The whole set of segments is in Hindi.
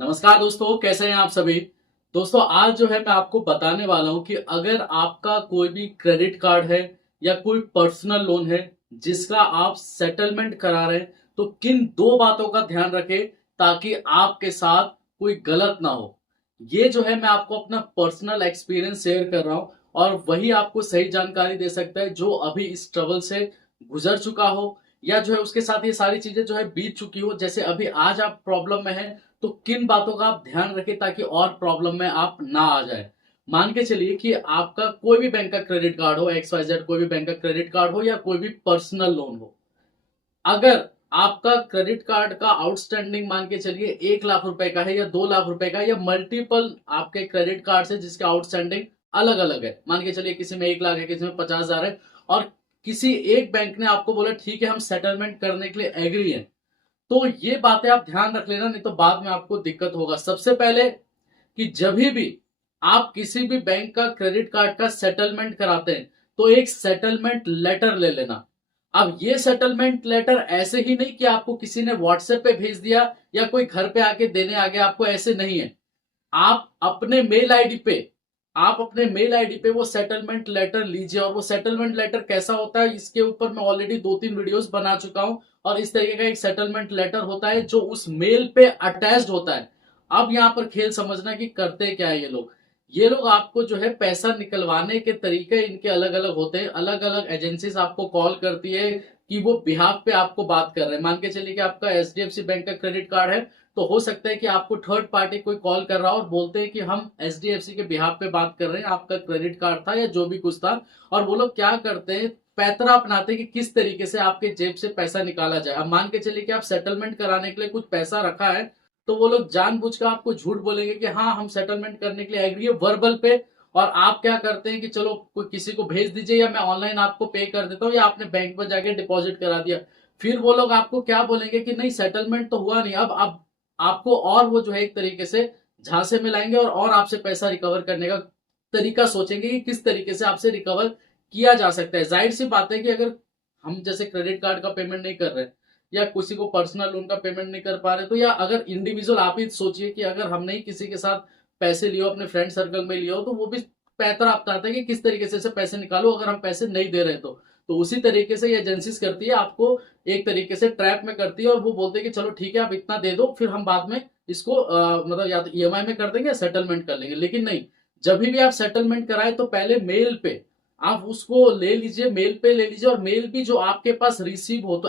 नमस्कार दोस्तों, कैसे हैं आप सभी। दोस्तों, आज जो है मैं आपको बताने वाला हूं कि अगर आपका कोई भी क्रेडिट कार्ड है या कोई पर्सनल लोन है जिसका आप सेटलमेंट करा रहे हैं, तो किन दो बातों का ध्यान रखें ताकि आपके साथ कोई गलत ना हो। ये जो है मैं आपको अपना पर्सनल एक्सपीरियंस शेयर कर रहा हूं और वही आपको सही जानकारी दे सकता है जो अभी इस ट्रबल से गुजर चुका हो या जो है उसके साथ ये सारी चीजें जो है बीत चुकी हो। जैसे अभी आज आप प्रॉब्लम में हैं, तो किन बातों का आप ध्यान रखें ताकि और प्रॉब्लम में आप ना आ जाए। मान के चलिए कि आपका कोई भी बैंक का क्रेडिट कार्ड हो, XYZ कोई भी बैंक का क्रेडिट कार्ड हो या कोई भी पर्सनल लोन हो। अगर आपका क्रेडिट कार्ड का आउटस्टैंडिंग मान के चलिए 1 लाख रुपए का है या 2 लाख रुपए का है या मल्टीपल आपके क्रेडिट कार्ड है जिसके आउटस्टैंडिंग अलग अलग है, मान के चलिए किसी में 1 लाख है, किसी में 50,000 है, और किसी एक बैंक ने आपको बोला ठीक है हम सेटलमेंट करने के लिए एग्री हैं, तो ये बातें आप ध्यान रख लेना, नहीं तो बाद में आपको दिक्कत होगा। सबसे पहले कि जब भी आप किसी भी बैंक का क्रेडिट कार्ड का सेटलमेंट कराते हैं तो एक सेटलमेंट लेटर ले लेना। अब ये सेटलमेंट लेटर ऐसे ही नहीं कि आपको किसी ने व्हाट्सएप पे भेज दिया या कोई घर पे आके देने आ गया, आपको ऐसे नहीं है। आप अपने मेल आईडी पे आप अपने मेल आईडी पे वो सेटलमेंट लेटर लीजिए। और वो सेटलमेंट लेटर कैसा होता है इसके ऊपर मैं ऑलरेडी 2-3 वीडियोस बना चुका हूं। और इस तरीके का एक सेटलमेंट लेटर होता है जो उस मेल पे अटैच्ड होता है। अब यहां पर खेल समझना कि करते क्या है ये लोग आपको जो है पैसा निकलवाने के तरीके इनके अलग अलग होते हैं। अलग अलग एजेंसीज आपको कॉल करती है कि वो बिहाफ पे आपको बात कर रहे हैं। मान के चलिए कि आपका HDFC बैंक का क्रेडिट कार्ड है, तो हो सकता है कि आपको थर्ड पार्टी कोई कॉल कर रहा हो और बोलते हैं कि हम HDFC के बिहाफ पे बात कर रहे हैं, आपका क्रेडिट कार्ड था या जो भी कुछ था। और वो लोग क्या करते हैं, पैतरा अपनाते हैं कि किस तरीके से आपके जेब से पैसा निकाला जाए। अब मान के चलिए कि आप सेटलमेंट कराने के लिए कुछ पैसा रखा है, तो वो लोग जानबूझकर आपको झूठ बोलेंगे कि हाँ हम सेटलमेंट करने के लिए एग्री है वर्बल पे। और आप क्या करते हैं कि चलो कोई किसी को भेज दीजिए या मैं ऑनलाइन आपको पे कर देता हूँ या आपने बैंक में जाके डिपॉजिट करा दिया। फिर वो लोग आपको क्या बोलेंगे कि नहीं सेटलमेंट तो हुआ नहीं। अब आपको और वो जो है एक तरीके से झांसे में लाएंगे और आपसे पैसा रिकवर करने का तरीका सोचेंगे कि किस तरीके से आपसे रिकवर किया जा सकता है। जाहिर सी बात है कि अगर हम जैसे क्रेडिट कार्ड का पेमेंट नहीं कर रहे या किसी को पर्सनल लोन का पेमेंट नहीं कर पा रहे, तो या अगर इंडिविजुअल आप ही सोचिए कि अगर हमने ही किसी के साथ पैसे लिए हो, अपने फ्रेंड सर्कल में लिए हो, तो वो भी पैतरा अपनाता है कि किस तरीके से पैसे निकालो अगर हम पैसे नहीं दे रहे तो उसी तरीके से ये एजेंसीज करती है, आपको एक तरीके से ट्रैप में करती है और वो बोलते हैं कि चलो ठीक है आप इतना दे दो, फिर हम बाद में इसको मतलब या तो EMI में कर देंगे या सेटलमेंट कर लेंगे। लेकिन नहीं, जब भी आप सेटलमेंट कराए तो पहले मेल पे आप उसको ले लीजिए, मेल पे ले लीजिए। और मेल भी जो आपके पास रिसीव हो तो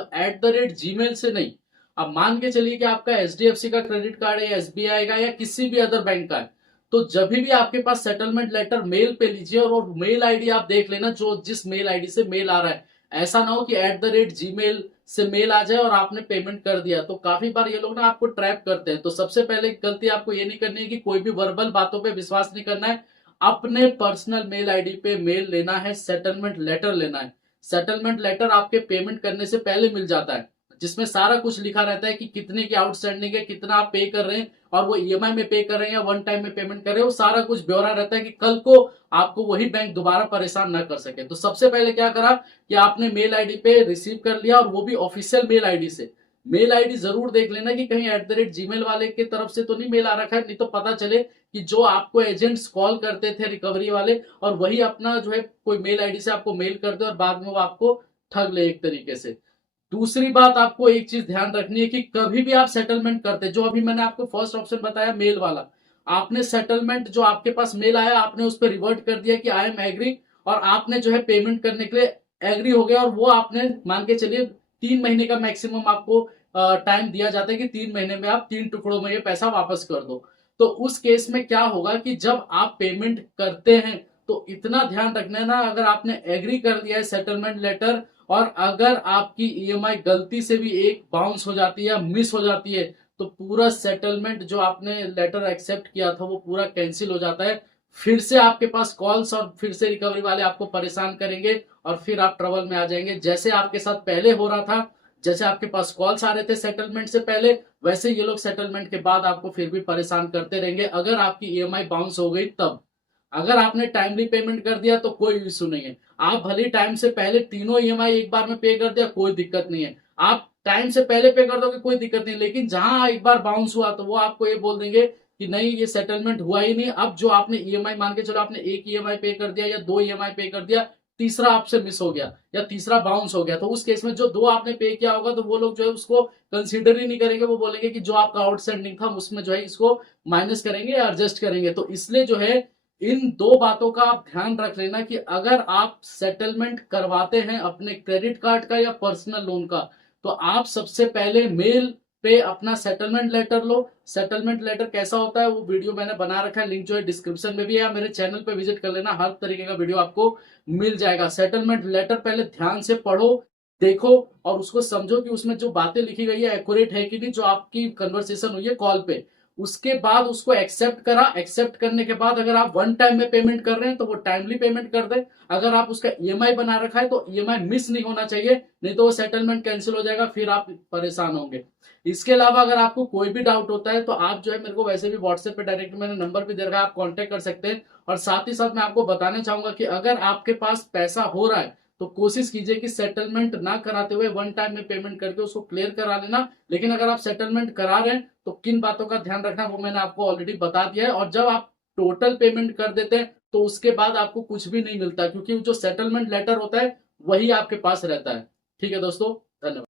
@gmail से नहीं। अब मान के चलिए कि आपका HDFC का क्रेडिट कार्ड है या SBI का या किसी भी अदर बैंक का है, तो जब भी आपके पास सेटलमेंट लेटर मेल पे लीजिए और मेल आईडी आप देख लेना जो जिस मेल आईडी से मेल आ रहा है। ऐसा ना हो कि @gmail से मेल आ जाए और आपने पेमेंट कर दिया। तो काफी बार ये लोग ना आपको ट्रैप करते हैं। तो सबसे पहले गलती आपको ये नहीं करनी है कि कोई भी वर्बल बातों पे विश्वास नहीं करना है। अपने पर्सनल मेल आईडी पे मेल लेना है, सेटलमेंट लेटर लेना है। सेटलमेंट लेटर आपके पेमेंट करने से पहले मिल जाता है, जिसमें सारा कुछ लिखा रहता है कि कितने की आउटस्टैंडिंग है, कितना आप पे कर रहे हैं और वो EMI में पे कर रहे हैं या वन टाइम में पेमेंट कर रहे हैं। वो सारा कुछ ब्यौरा रहता है कि कल को आपको वही बैंक दोबारा परेशान ना कर सके। तो सबसे पहले क्या करा कि आपने मेल आईडी पे रिसीव कर लिया और वो भी ऑफिशियल मेल आईडी से। मेल आईडी जरूर देख लेना कि कहीं @gmail वाले की तरफ से तो नहीं मेल आ रखा है, नहीं तो पता चले कि जो आपको एजेंट्स कॉल करते थे रिकवरी वाले और वही अपना जो है कोई मेल आईडी से आपको मेल कर दे और बाद में वो आपको ठग ले एक तरीके से। दूसरी बात आपको एक चीज ध्यान रखनी है कि कभी भी आप सेटलमेंट करते, जो अभी मैंने आपको फर्स्ट ऑप्शन बताया मेल वाला, आपने सेटलमेंट जो आपके पास मेल आया आपने उस पर रिवर्ट कर दिया कि आई एम एग्री और आपने जो है पेमेंट करने के लिए एग्री हो गया। और वो आपने मान के चलिए 3 महीने का मैक्सिमम आपको टाइम दिया जाता है कि 3 महीने में आप 3 टुकड़ों में ये पैसा वापस कर दो। तो उस केस में क्या होगा कि जब आप पेमेंट करते हैं तो इतना ध्यान रखना है ना, अगर आपने एग्री कर दिया है सेटलमेंट लेटर और अगर आपकी EMI गलती से भी एक बाउंस हो जाती है या मिस हो जाती है, तो पूरा सेटलमेंट जो आपने लेटर एक्सेप्ट किया था वो पूरा कैंसिल हो जाता है। फिर से आपके पास कॉल्स और फिर से रिकवरी वाले आपको परेशान करेंगे और फिर आप ट्रबल में आ जाएंगे। जैसे आपके साथ पहले हो रहा था, जैसे आपके पास कॉल्स आ रहे थे सेटलमेंट से पहले, वैसे ये लोग सेटलमेंट के बाद आपको फिर भी परेशान करते रहेंगे अगर आपकी EMI बाउंस हो गई तब। अगर आपने टाइमली पेमेंट कर दिया तो कोई इशू नहीं है। आप भले टाइम से पहले तीनों EMI एक बार में पे कर दिया, कोई दिक्कत नहीं है। आप टाइम से पहले पे कर दोगे कोई दिक्कत नहीं, लेकिन जहां एक बार बाउंस हुआ तो वो आपको ये बोल देंगे कि नहीं ये सेटलमेंट हुआ ही नहीं। अब जो आपने ईएमआई मान के चलो, आपने एक ईएमआई पे कर दिया या दो ईएमआई पे कर दिया, तीसरा आपसे मिस हो गया या तीसरा बाउंस हो गया, तो उस केस में जो दो आपने पे किया होगा तो वो लोग जो है उसको कंसीडर ही नहीं करेंगे। वो बोलेंगे कि जो आपका आउटस्टैंडिंग था उसमें जो है इसको माइनस करेंगे या एडजस्ट करेंगे। तो इसलिए जो है इन दो बातों का आप ध्यान रख लेना कि अगर आप सेटलमेंट करवाते हैं अपने क्रेडिट कार्ड का या पर्सनल लोन का, तो आप सबसे पहले मेल पे अपना सेटलमेंट लेटर लो। सेटलमेंट लेटर कैसा होता है वो वीडियो मैंने बना रखा है, लिंक जो है डिस्क्रिप्शन में भी है, या मेरे चैनल पे विजिट कर लेना, हर तरीके का वीडियो आपको मिल जाएगा। सेटलमेंट लेटर पहले ध्यान से पढ़ो, देखो और उसको समझो कि उसमें जो बातें लिखी गई है एक्यूरेट है कि नहीं, जो आपकी कन्वर्सेशन हुई है कॉल पे। उसके बाद उसको एक्सेप्ट करा, एक्सेप्ट करने के बाद अगर आप वन टाइम में पेमेंट कर रहे हैं तो वो टाइमली पेमेंट कर दे। अगर आप उसका ईएमआई बना रखा है तो ईएमआई मिस नहीं होना चाहिए, नहीं तो वो सेटलमेंट कैंसिल हो जाएगा, फिर आप परेशान होंगे। इसके अलावा अगर आपको कोई भी डाउट होता है तो आप जो है मेरे को वैसे भी व्हाट्सएप पे डायरेक्ट मैंने नंबर भी दे रखा है, आप कांटेक्ट कर सकते हैं। और साथ ही साथ मैं आपको बताना चाहूंगा कि अगर आपके पास पैसा हो रहा है तो कोशिश कीजिए कि सेटलमेंट ना कराते हुए वन टाइम में पेमेंट करके उसको क्लियर करा लेना। लेकिन अगर आप सेटलमेंट करा रहे हैं तो किन बातों का ध्यान रखना वो मैंने आपको ऑलरेडी बता दिया है। और जब आप टोटल पेमेंट कर देते हैं तो उसके बाद आपको कुछ भी नहीं मिलता, क्योंकि जो सेटलमेंट लेटर होता है वही आपके पास रहता है। ठीक है दोस्तों, धन्यवाद।